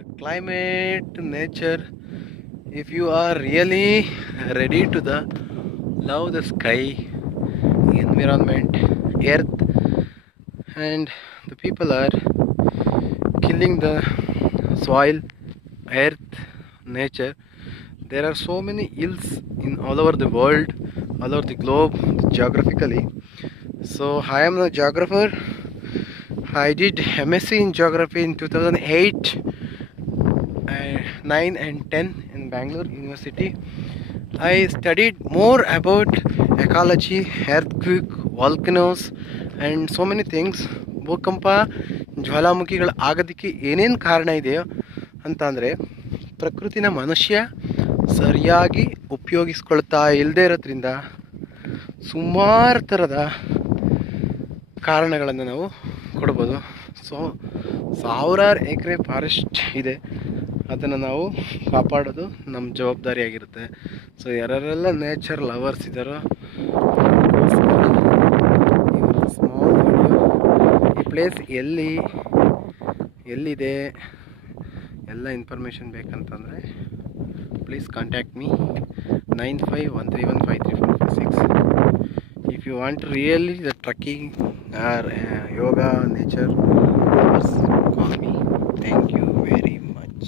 the climate, nature. If you are really ready to love the sky, environment, earth, and the people are killing the soil, earth, nature. There are so many ills in all over the world, all over the globe, geographically. So I am a geographer. I did MSc in geography in 2008, 9 and 10 in Bangalore University. I studied more about ecology, earthquake, volcanoes and so many things. ಭೂಕಂಪ ಜ್ವಾಲಾಮುಖಿಗಳು ಆಗೋದಕ್ಕೆ ಏನೇನು ಕಾರಣ ಇದೆಯೋ ಅಂತಂದರೆ ಪ್ರಕೃತಿನ ಮನುಷ್ಯ ಸರಿಯಾಗಿ ಉಪಯೋಗಿಸ್ಕೊಳ್ತಾ ಇಲ್ಲದೇ ಇರೋದ್ರಿಂದ ಸುಮಾರು ಥರದ ಕಾರಣಗಳನ್ನು ನಾವು ಕೊಡ್ಬೋದು. ಸೊ ಸಾವಿರಾರು ಎಕರೆ ಫಾರೆಸ್ಟ್ ಇದೆ, ಅದನ್ನು ನಾವು ಕಾಪಾಡೋದು ನಮ್ಮ ಜವಾಬ್ದಾರಿಯಾಗಿರುತ್ತೆ. ಸೊ ಯಾರೆಲ್ಲ ನೇಚರ್ ಲವರ್ಸ್ ಇದ್ದಾರೋ ಸ್ಮಾಲ್ ವಿಡಿಯೋ, ಈ ಪ್ಲೇಸ್ ಎಲ್ಲಿದೆ ಎಲ್ಲ ಇನ್ಫಾರ್ಮೇಷನ್ ಬೇಕಂತಂದರೆ please contact me 9513153446. If you want really the trekking or yoga, nature, call me. Thank you very much.